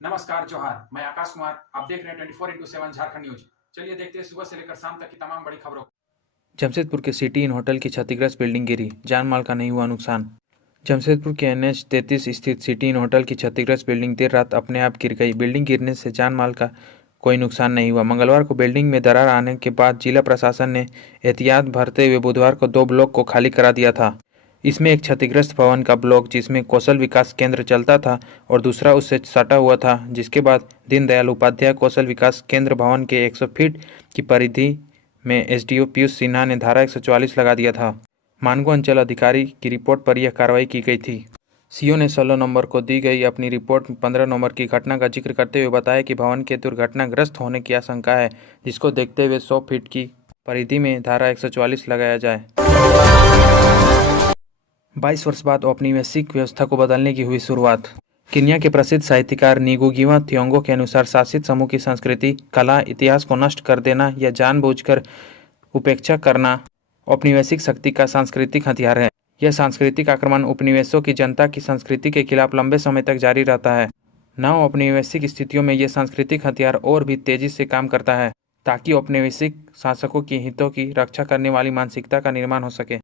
नमस्कार जोहार, मैं आकाश कुमार। आप देख रहे हैं 24x7 झारखंड न्यूज। चलिए देखते हैं सुबह से लेकर शाम तक की तमाम बड़ी खबरों को। जमशेदपुर के सिटी इन होटल की क्षतिग्रस्त बिल्डिंग गिरी, जान माल का नहीं हुआ नुकसान। जमशेदपुर के NH 33 स्थित सिटी इन होटल की क्षतिग्रस्त बिल्डिंग देर रात अपने आप गिर गई। बिल्डिंग गिरने से जान माल का कोई नुकसान नहीं हुआ। मंगलवार को बिल्डिंग में दरार आने के बाद जिला प्रशासन ने एहतियात बरतते हुए बुधवार को 2 ब्लॉक को खाली करा दिया था। इसमें एक क्षतिग्रस्त भवन का ब्लॉक जिसमें कौशल विकास केंद्र चलता था और दूसरा उससे सटा हुआ था, जिसके बाद दीनदयाल उपाध्याय कौशल विकास केंद्र भवन के 100 फीट की परिधि में SDO पीयूष सिन्हा ने धारा 144 लगा दिया था। मानगो अंचल अधिकारी की रिपोर्ट पर यह कार्रवाई की गई थी। CO ने 16 नवंबर को दी गई अपनी रिपोर्ट में 15 नवंबर की घटना का जिक्र करते हुए बताया कि भवन के दुर्घटनाग्रस्त होने की आशंका है, जिसको देखते हुए 100 फीट की परिधि में धारा 144 लगाया जाए। 22 वर्ष बाद औपनिवेशिक व्यवस्था को बदलने की हुई शुरुआत। केन्या के प्रसिद्ध साहित्यकार निगुगिवा थियोंगो के अनुसार शासित समूह की संस्कृति, कला, इतिहास को नष्ट कर देना या जानबूझकर उपेक्षा करना औपनिवेशिक शक्ति का सांस्कृतिक हथियार है। यह सांस्कृतिक आक्रमण उपनिवेशों की जनता की संस्कृति के खिलाफ लंबे समय तक जारी रहता है। नव औपनिवेशिक स्थितियों में यह सांस्कृतिक हथियार और भी तेजी से काम करता है ताकि औपनिवेशिक शासकों के हितों की रक्षा करने वाली मानसिकता का निर्माण हो सके।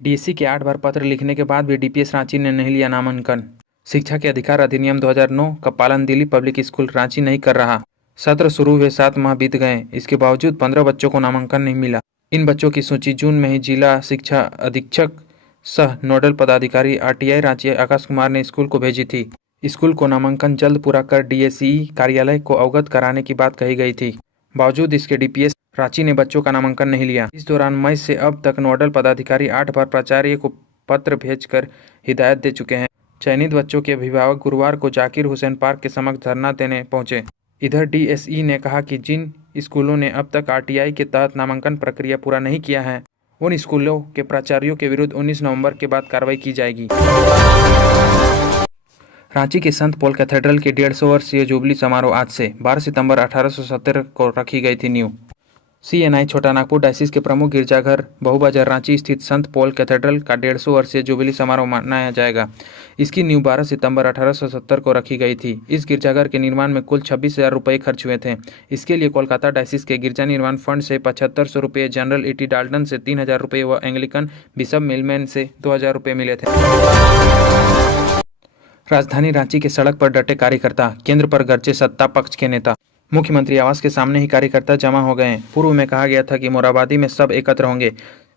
DSC के 8 बार पत्र लिखने के बाद भी DPS रांची ने नहीं लिया नामांकन। शिक्षा के अधिकार अधिनियम 2009 का पालन दिल्ली पब्लिक स्कूल रांची नहीं कर रहा। सत्र शुरू हुए 7 माह बीत गए, इसके बावजूद 15 बच्चों को नामांकन नहीं मिला। इन बच्चों की सूची जून में ही जिला शिक्षा अधीक्षक सह नोडल पदाधिकारी RTI रांची आकाश कुमार ने स्कूल को भेजी थी। स्कूल को नामांकन जल्द पूरा कर DSE कार्यालय को अवगत कराने की बात कही गई थी। बावजूद इसके DPS रांची ने बच्चों का नामांकन नहीं लिया। इस दौरान मई से अब तक नोडल पदाधिकारी 8 बार प्राचार्य को पत्र भेजकर हिदायत दे चुके हैं। चयनित बच्चों के अभिभावक गुरुवार को जाकिर हुसैन पार्क के समक्ष धरना देने पहुंचे। इधर DSE ने कहा कि जिन स्कूलों ने अब तक RTI के तहत नामांकन प्रक्रिया पूरा नहीं किया है, उन स्कूलों के प्राचार्यों के विरुद्ध 19 नवंबर के बाद कार्रवाई की जाएगी। रांची के संत पॉल कैथेड्रल के 150 वर्षीय जुबली समारोह आज से 12 सितंबर 1870 को रखी गई थी नींव। CNI छोटा नागपुर डायसिस के प्रमुख गिरजाघर बहुबाजार रांची स्थित संत पॉल कैथेड्रल का 150 वर्षीय जुबली समारोह मनाया जाएगा। इसकी नींव 12 सितंबर 1870 को रखी गई थी। इस गिरजाघर के निर्माण में कुल 26,000 रुपये खर्च हुए थे। इसके लिए कोलकाता डायसिस के गिरजा निर्माण फंड से 7500 रुपये, जनरल ET डाल्टन से 3000 रुपये व एंग्लिकन बिशप मिलमैन से 2000 रुपये मिले थे। राजधानी रांची के सड़क पर डटे कार्यकर्ता, केंद्र पर गरजे सत्ता पक्ष के नेता। मुख्यमंत्री आवास के सामने ही कार्यकर्ता जमा हो गए हैं। पूर्व में कहा गया था कि मोराबादी में सब एकत्र होंगे,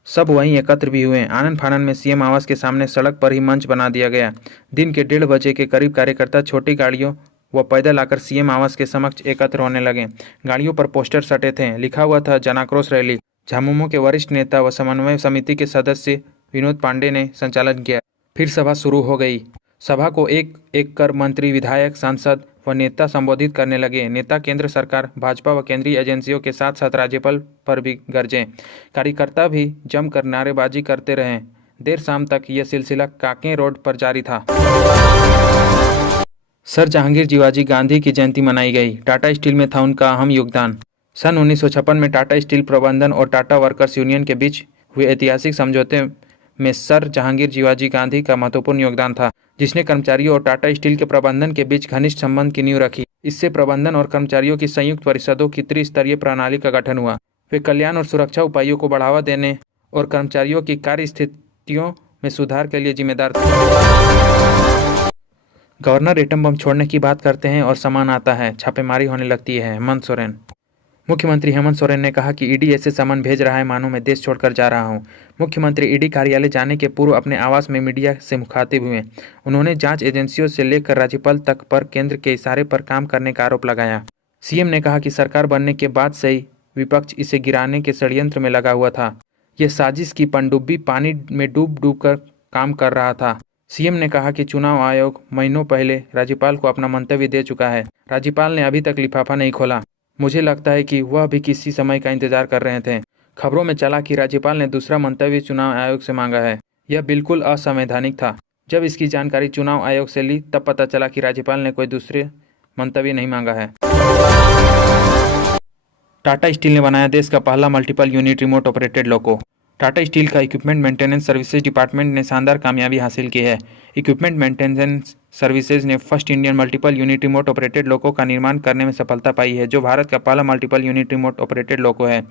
सब वहीं एकत्र भी हुए। आनन फानन में CM आवास के सामने सड़क पर ही मंच बना दिया गया। दिन के 1:30 बजे के करीब कार्यकर्ता छोटी गाड़ियों व पैदल आकर CM आवास के समक्ष एकत्र होने लगे। गाड़ियों पर पोस्टर सटे थे, लिखा हुआ था जनाक्रोश रैली। झामुमो के वरिष्ठ नेता व समन्वय समिति के सदस्य विनोद पांडे ने संचालन किया। फिर सभा शुरू हो गई। सभा को एक एक कर मंत्री, विधायक, सांसद व नेता संबोधित करने लगे। नेता केंद्र सरकार, भाजपा व केंद्रीय एजेंसियों के साथ साथ राज्यपाल पर भी गरजे। कार्यकर्ता भी जमकर नारेबाजी करते रहे। देर शाम तक यह सिलसिला कांके रोड पर जारी था। सर जहांगीर जीवाजी गांधी की जयंती मनाई गई। टाटा स्टील में था उनका अहम योगदान। सन 1956 में टाटा स्टील प्रबंधन और टाटा वर्कर्स यूनियन के बीच हुए ऐतिहासिक समझौते में सर जहांगीर जीवाजी गांधी का महत्वपूर्ण योगदान था, जिसने कर्मचारियों और टाटा स्टील के प्रबंधन के बीच घनिष्ठ संबंध की नींव रखी। इससे प्रबंधन और कर्मचारियों की संयुक्त परिषदों की त्रिस्तरीय प्रणाली का गठन हुआ। वे कल्याण और सुरक्षा उपायों को बढ़ावा देने और कर्मचारियों की कार्य स्थितियों में सुधार के लिए जिम्मेदार थे। गवर्नर एटम बम छोड़ने की बात करते हैं और सामान आता है, छापेमारी होने लगती है। हेमंत सोरेन। मुख्यमंत्री हेमंत सोरेन ने कहा कि ED ऐसे सामान भेज रहा है मानो मैं देश छोड़कर जा रहा हूं। मुख्यमंत्री ED कार्यालय जाने के पूर्व अपने आवास में मीडिया से मुखातिब हुए। उन्होंने जांच एजेंसियों से लेकर राज्यपाल तक पर केंद्र के इशारे पर काम करने का आरोप लगाया। CM ने कहा कि सरकार बनने के बाद से ही विपक्ष इसे गिराने के षड्यंत्र में लगा हुआ था। यह साजिश की पनडुब्बी पानी में डूब डूब कर काम कर रहा था। CM ने कहा कि चुनाव आयोग महीनों पहले राज्यपाल को अपना मंतव्य दे चुका है। राज्यपाल ने अभी तक लिफाफा नहीं खोला। मुझे लगता है कि वह भी किसी समय का इंतजार कर रहे थे। खबरों में चला कि राज्यपाल ने दूसरा मंतव्य चुनाव आयोग से मांगा है। यह बिल्कुल असंवैधानिक था। जब इसकी जानकारी चुनाव आयोग से ली तब पता चला कि राज्यपाल ने कोई दूसरे मंतव्य नहीं मांगा है। टाटा स्टील ने बनाया देश का पहला multiple unit remote operated loco. Tata steel का इक्विपमेंट मेंटेनेंस सर्विसेज डिपार्टमेंट ने शानदार कामयाबी हासिल की है। इक्विपमेंट मेंटेनेंस सर्विसेज ने first Indian multiple unit remote operated loco का निर्माण करने में सफलता पाई है, जो भारत का पहला मल्टीपल यूनिट रिमोट ऑपरेटेड लोको है।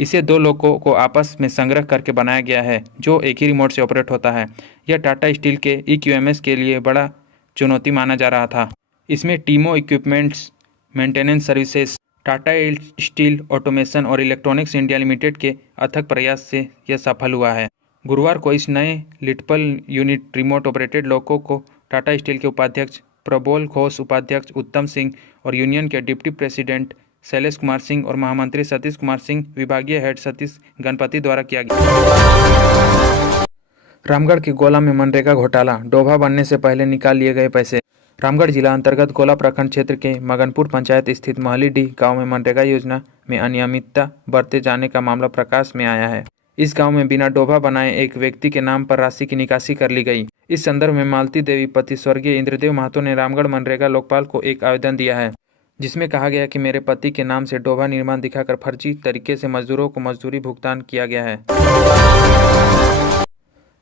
इसे 2 लोको को आपस में संग्रह करके बनाया गया है, जो एक ही रिमोट से ऑपरेट होता है। यह टाटा स्टील के EQMS के लिए बड़ा चुनौती माना जा रहा था। इसमें टीमो equipments maintenance services, Tata steel automation और इलेक्ट्रॉनिक्स इंडिया लिमिटेड के अथक प्रयास से यह सफल हुआ है। गुरुवार को इस नए मल्टीपल यूनिट रिमोट ऑपरेटेड लोको को टाटा स्टील के उपाध्यक्ष प्रबोल घोष, उपाध्यक्ष उत्तम सिंह और यूनियन के डिप्टी प्रेसिडेंट शैलेश कुमार सिंह और महामंत्री सतीश कुमार सिंह, विभागीय हेड सतीश गणपति द्वारा किया गया। रामगढ़ के गोला में मनरेगा घोटाला, डोभा बनने से पहले निकाल लिए गए पैसे। रामगढ़ जिला अंतर्गत गोला प्रखंड क्षेत्र के मगनपुर पंचायत स्थित महलीडीह गांव में मनरेगा योजना में अनियमितता बरते जाने का मामला प्रकाश में आया है। इस गांव में बिना डोभा बनाए एक व्यक्ति के नाम पर राशि की निकासी कर ली गई। इस संदर्भ में मालती देवी पति स्वर्गीय इंद्रदेव महतो ने रामगढ़ मनरेगा लोकपाल को एक आवेदन दिया है, जिसमें कहा गया कि मेरे पति के नाम से डोभा निर्माण दिखाकर फर्जी तरीके से मजदूरों को मजदूरी भुगतान किया गया है।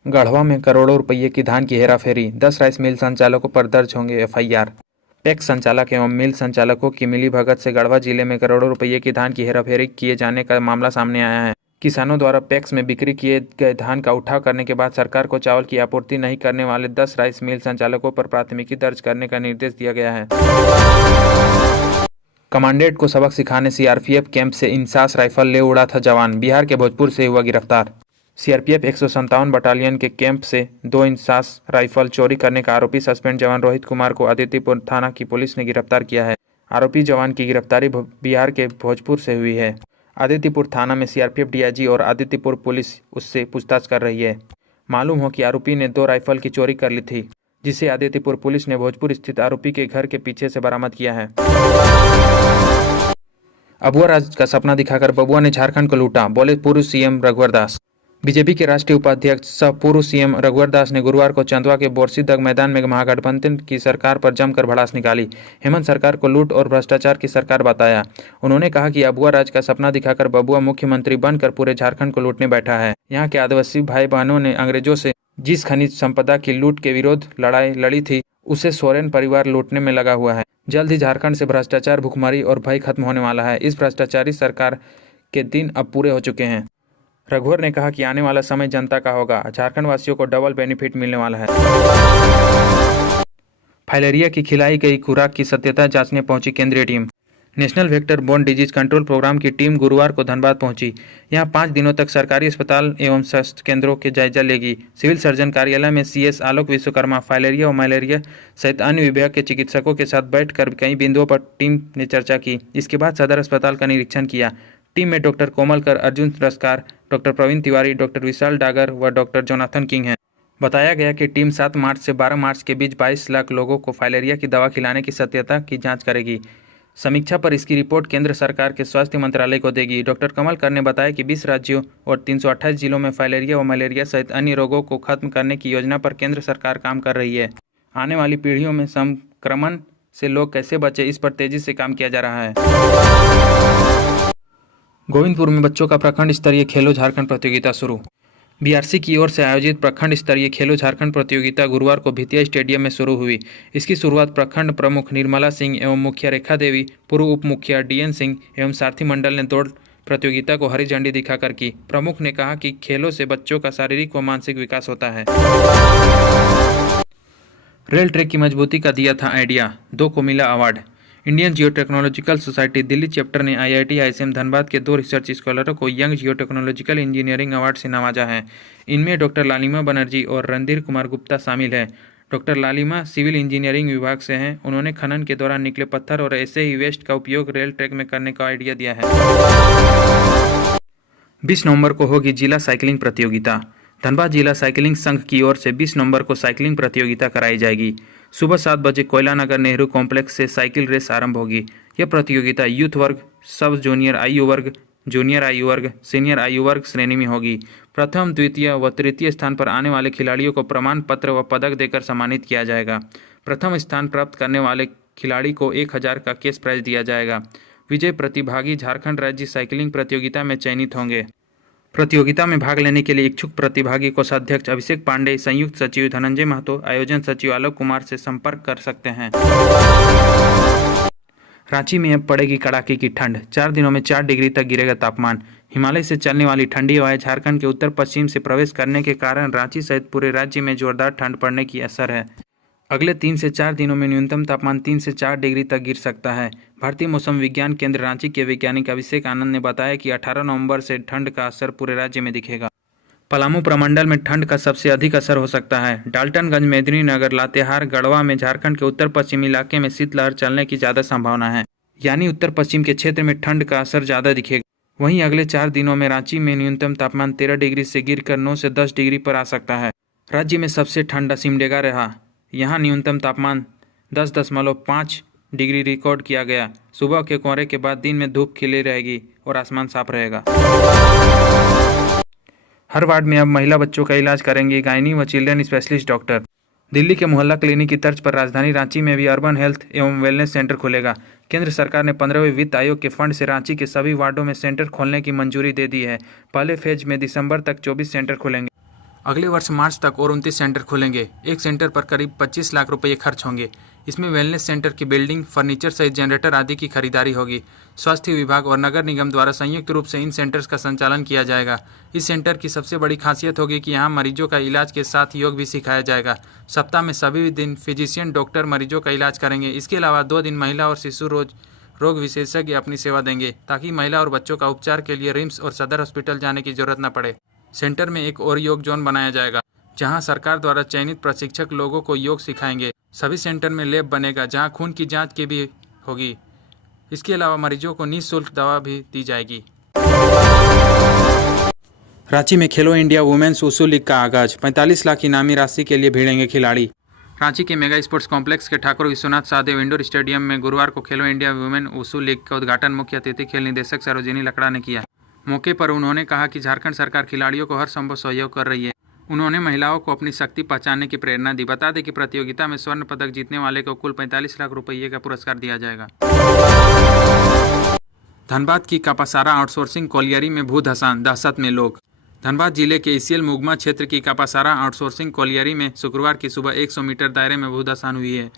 गढ़वा में करोड़ों रुपये की धान की हेराफेरी, 10 राइस मिल संचालकों पर दर्ज होंगे FIR। पैक्स संचालक एवं मिल संचालकों की मिलीभगत से गढ़वा जिले में करोड़ों रुपये की धान की हेराफेरी किए जाने का मामला सामने आया है। किसानों द्वारा पैक्स में बिक्री किए गए धान का उठाव करने के बाद सरकार को चावल की आपूर्ति नहीं करने वाले 10 राइस मिल संचालकों पर प्राथमिकी दर्ज करने का निर्देश दिया गया है। कमांडेंट को सबक सिखाने CRPF कैंप से इंसास राइफल ले उड़ा था जवान, बिहार के भोजपुर से हुआ गिरफ्तार। CRPF 157 बटालियन के कैंप से 2 इंसास राइफल चोरी करने का आरोपी सस्पेंड जवान रोहित कुमार को आदित्यपुर थाना की पुलिस ने गिरफ्तार किया है। आरोपी जवान की गिरफ्तारी बिहार के भोजपुर से हुई है। आदित्यपुर थाना में CRPF DIG और आदित्यपुर पुलिस उससे पूछताछ कर रही है। मालूम हो कि आरोपी ने 2 राइफल की चोरी कर ली थी, जिसे आदित्यपुर पुलिस ने भोजपुर स्थित आरोपी के घर के पीछे से बरामद किया है। अबुआ राज का सपना दिखाकर बबुआ ने झारखंड को लूटा, बोले पूर्व CM रघुवर दास। बीजेपी के राष्ट्रीय उपाध्यक्ष सह पूर्व CM रघुवर दास ने गुरुवार को चंदवा के बोरसीदग मैदान में महागठबंधन की सरकार पर जमकर भड़ास निकाली। हेमंत सरकार को लूट और भ्रष्टाचार की सरकार बताया। उन्होंने कहा कि अबुआ राज का सपना दिखाकर बबुआ मुख्यमंत्री बनकर पूरे झारखंड को लूटने बैठा है। यहाँ के आदिवासी भाई बहनों ने अंग्रेजों से जिस खनिज संपदा की लूट के विरोध लड़ाई लड़ी थी, उसे सोरेन परिवार लूटने में लगा हुआ है। जल्द ही झारखंड से भ्रष्टाचार, भुखमरी और भय खत्म होने वाला है। इस भ्रष्टाचारी सरकार के दिन अब पूरे हो चुके हैं। रघुवर ने कहा कि आने वाला समय जनता का होगा, झारखंड वासियों को डबल बेनिफिट मिलने वाला है। फाइलेरिया की खिलाई गई खुराक की सत्यता जांचने पहुंची केंद्रीय team. National vector borne disease control programme की टीम गुरुवार को धनबाद पहुंची। यहां 5 दिनों तक सरकारी अस्पताल एवं स्वास्थ्य केंद्रों के जायजा लेगी। सिविल सर्जन कार्यालय में CS आलोक विश्वकर्मा फाइलेरिया और मलेरिया सहित अन्य विभाग के चिकित्सकों के साथ बैठकर कई बिंदुओं पर टीम ने चर्चा की। इसके बाद सदर अस्पताल का निरीक्षण किया। टीम में डॉक्टर कोमलकर, अर्जुन पुरस्कार, डॉक्टर प्रवीण तिवारी, डॉक्टर विशाल डागर व डॉक्टर जोनाथन किंग हैं। बताया गया कि टीम 7 मार्च से 12 मार्च के बीच 22 लाख लोगों को फाइलेरिया की दवा खिलाने की सत्यता की जांच करेगी। समीक्षा पर इसकी रिपोर्ट केंद्र सरकार के स्वास्थ्य मंत्रालय को देगी। डॉक्टर कमलकर ने बताया कि 20 राज्यों और 328 जिलों में फाइलेरिया व मलेरिया सहित अन्य रोगों को खत्म करने की योजना पर केंद्र सरकार काम कर रही है। आने वाली पीढ़ियों में संक्रमण से लोग कैसे बचे, इस पर तेजी से काम किया जा रहा है। गोविंदपुर में बच्चों का प्रखंड स्तरीय खेलो झारखंड प्रतियोगिता शुरू। BRC की ओर से आयोजित प्रखंड स्तरीय खेलो झारखंड प्रतियोगिता गुरुवार को भितिया स्टेडियम में शुरू हुई। इसकी शुरुआत प्रखंड प्रमुख निर्मला सिंह एवं मुखिया रेखा देवी, पूर्व उप मुखिया DN सिंह एवं सारथी मंडल ने दौड़ प्रतियोगिता को हरी झंडी दिखाकर की। प्रमुख ने कहा कि खेलों से बच्चों का शारीरिक व मानसिक विकास होता है। रेल ट्रैक की मजबूती का दिया था आइडिया, 2 को मिला अवार्ड। इंडियन जियो टेक्नोलॉजिकल सोसाइटी दिल्ली चैप्टर ने IIT ISM धनबाद के 2 रिसर्च स्कॉलरों को यंग जियो टेक्नोलॉजिकल इंजीनियरिंग अवार्ड से नवाजा है। इनमें डॉक्टर लालिमा बनर्जी और रणधीर कुमार गुप्ता शामिल हैं। डॉक्टर लालिमा सिविल इंजीनियरिंग विभाग से हैं। उन्होंने खनन के दौरान निकले पत्थर और ऐसे ही वेस्ट का उपयोग रेल ट्रैक में करने का आइडिया दिया है। 20 नवंबर को होगी जिला साइकिलिंग प्रतियोगिता। धनबाद जिला साइकिलिंग संघ की ओर से 20 नवंबर को साइकिलिंग प्रतियोगिता कराई जाएगी। सुबह 7 बजे कोयला नगर नेहरू कॉम्प्लेक्स से साइकिल रेस आरंभ होगी। यह प्रतियोगिता यूथ वर्ग, सब जूनियर आयु वर्ग, जूनियर आयु वर्ग, सीनियर आयु वर्ग श्रेणी में होगी। प्रथम, द्वितीय व तृतीय स्थान पर आने वाले खिलाड़ियों को प्रमाण पत्र व पदक देकर सम्मानित किया जाएगा। प्रथम स्थान प्राप्त करने वाले खिलाड़ी को 1000 का कैश प्राइज दिया जाएगा। विजय प्रतिभागी झारखंड राज्य साइकिलिंग प्रतियोगिता में चयनित होंगे। प्रतियोगिता में भाग लेने के लिए इच्छुक प्रतिभागी कोषाध्यक्ष अभिषेक पांडे, संयुक्त सचिव धनंजय महतो, आयोजन सचिव आलोक कुमार से संपर्क कर सकते हैं। रांची में अब पड़ेगी कड़ाके की ठंड। 4 दिनों में 4 डिग्री तक गिरेगा तापमान। हिमालय से चलने वाली ठंडी हवाएं झारखंड के उत्तर पश्चिम से प्रवेश करने के कारण रांची सहित पूरे राज्य में जोरदार ठंड पड़ने की असर है। अगले 3 से 4 दिनों में न्यूनतम तापमान 3 से 4 डिग्री तक गिर सकता है। भारतीय मौसम विज्ञान केंद्र रांची के वैज्ञानिक अभिषेक आनंद ने बताया कि 18 नवंबर से ठंड का असर पूरे राज्य में दिखेगा। पलामू प्रमंडल में ठंड का सबसे अधिक असर हो सकता है। डाल्टनगंज, मेदिनीनगर, लातेहार, गढ़वा में झारखंड के उत्तर पश्चिमी इलाके में शीतलहर चलने की ज़्यादा संभावना है, यानी उत्तर पश्चिम के क्षेत्र में ठंड का असर ज़्यादा दिखेगा। वहीं अगले 4 दिनों में रांची में न्यूनतम तापमान 13 डिग्री से गिरकर 9 से 10 डिग्री पर आ सकता है। राज्य में सबसे ठंडा सिमडेगा रहा। यहाँ न्यूनतम तापमान 10.5 डिग्री रिकॉर्ड किया गया। सुबह के कोहरे के बाद दिन में धूप खिली रहेगी और आसमान साफ रहेगा। हर वार्ड में अब महिला बच्चों का इलाज करेंगे गायनी व चिल्ड्रन स्पेशलिस्ट डॉक्टर। दिल्ली के मोहल्ला क्लिनिक की तर्ज पर राजधानी रांची में भी अर्बन हेल्थ एवं वेलनेस सेंटर खुलेगा। केंद्र सरकार ने 15वें वित्त आयोग के फंड से रांची के सभी वार्डों में सेंटर खोलने की मंजूरी दे दी है। पहले फेज में दिसंबर तक 24 सेंटर खुलेंगे। अगले वर्ष मार्च तक और 29 सेंटर खुलेंगे। एक सेंटर पर करीब 25 लाख रुपये खर्च होंगे। इसमें वेलनेस सेंटर की बिल्डिंग, फर्नीचर सहित जनरेटर आदि की खरीदारी होगी। स्वास्थ्य विभाग और नगर निगम द्वारा संयुक्त रूप से इन सेंटर्स का संचालन किया जाएगा। इस सेंटर की सबसे बड़ी खासियत होगी कि यहाँ मरीजों का इलाज के साथ योग भी सिखाया जाएगा। सप्ताह में सभी दिन फिजिशियन डॉक्टर मरीजों का इलाज करेंगे। इसके अलावा 2 दिन महिला और शिशु रोग विशेषज्ञ अपनी सेवा देंगे, ताकि महिला और बच्चों का उपचार के लिए रिम्स और सदर हॉस्पिटल जाने की जरूरत न पड़े। सेंटर में एक और योग जोन बनाया जाएगा, जहां सरकार द्वारा चयनित प्रशिक्षक लोगों को योग सिखाएंगे। सभी सेंटर में लैब बनेगा, जहां खून की जांच की भी होगी। इसके अलावा मरीजों को निःशुल्क दवा भी दी जाएगी। रांची में खेलो इंडिया वुमेन्स वुशु लीग का आगाज। 45 लाख इनामी राशि के लिए भिड़ेंगे खिलाड़ी। रांची के मेगा स्पोर्ट्स कॉम्प्लेक्स के ठाकुर विश्वनाथ सहदेव इंडोर स्टेडियम में गुरुवार को खेलो इंडिया वुमेन वुशु लीग का उद्घाटन मुख्य अतिथि खेल निदेशक सरोजिनी लकड़ा ने किया। मौके पर उन्होंने कहा कि झारखंड सरकार खिलाड़ियों को हर संभव सहयोग कर रही है। उन्होंने महिलाओं को अपनी शक्ति पहचानने की प्रेरणा दी। बता दें कि प्रतियोगिता में स्वर्ण पदक जीतने वाले को कुल 45 लाख रुपये का पुरस्कार दिया जाएगा। धनबाद की कापासारा आउटसोर्सिंग कॉलियरी में भू धसान, दहशत में लोग। धनबाद जिले के ईसीएल मुगमा क्षेत्र की कापासारा आउटसोर्सिंग कॉलियरी में शुक्रवार की सुबह 100 मीटर दायरे में भूधसान हुई है।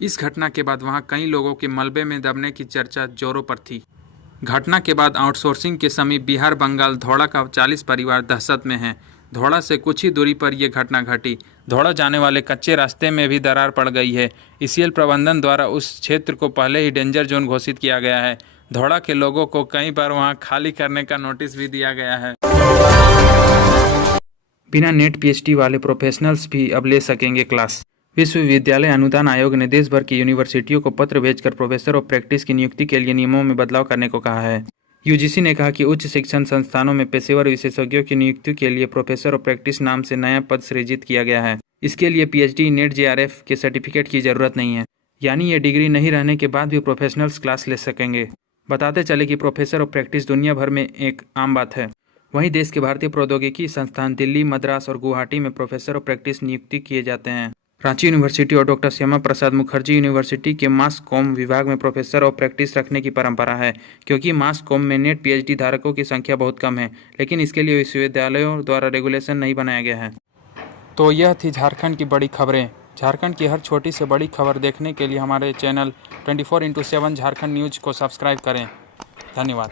इस घटना के बाद वहां कई लोगों के मलबे में दबने की चर्चा जोरों पर थी। घटना के बाद आउटसोर्सिंग के समीप बिहार बंगाल धौड़ा का 40 परिवार दहशत में हैं। धौड़ा से कुछ ही दूरी पर यह घटना घटी। धौड़ा जाने वाले कच्चे रास्ते में भी दरार पड़ गई है। ईसीएल प्रबंधन द्वारा उस क्षेत्र को पहले ही डेंजर जोन घोषित किया गया है। धौड़ा के लोगों को कई बार वहां खाली करने का नोटिस भी दिया गया है। बिना नेट पीएचडी वाले प्रोफेशनल्स भी अब ले सकेंगे क्लास। विश्वविद्यालय अनुदान आयोग ने देश भर की यूनिवर्सिटियों को पत्र भेजकर प्रोफेसर ऑफ प्रैक्टिस की नियुक्ति के लिए नियमों में बदलाव करने को कहा है। यूजीसी ने कहा कि उच्च शिक्षण संस्थानों में पेशेवर विशेषज्ञों की नियुक्ति के लिए प्रोफेसर ऑफ प्रैक्टिस नाम से नया पद सृजित किया गया है। इसके लिए पीएचडी, नेट, जेआरएफ के सर्टिफिकेट की जरूरत नहीं है, यानी ये डिग्री नहीं रहने के बाद भी प्रोफेशनल्स क्लास ले सकेंगे। बताते चले कि प्रोफेसर ऑफ प्रैक्टिस दुनिया भर में एक आम बात है। वहीं देश के भारतीय प्रौद्योगिकी संस्थान दिल्ली, मद्रास और गुवाहाटी में प्रोफेसर ऑफ प्रैक्टिस नियुक्ति किए जाते हैं। रांची यूनिवर्सिटी और डॉक्टर श्यामा प्रसाद मुखर्जी यूनिवर्सिटी के मास कॉम विभाग में प्रोफेसर ऑफ प्रैक्टिस रखने की परंपरा है, क्योंकि मास कॉम में नेट पीएचडी धारकों की संख्या बहुत कम है, लेकिन इसके लिए विश्वविद्यालयों द्वारा रेगुलेशन नहीं बनाया गया है। तो यह थी झारखंड की बड़ी खबरें। झारखंड की हर छोटी से बड़ी खबर देखने के लिए हमारे चैनल 24x7 झारखंड न्यूज को सब्सक्राइब करें। धन्यवाद।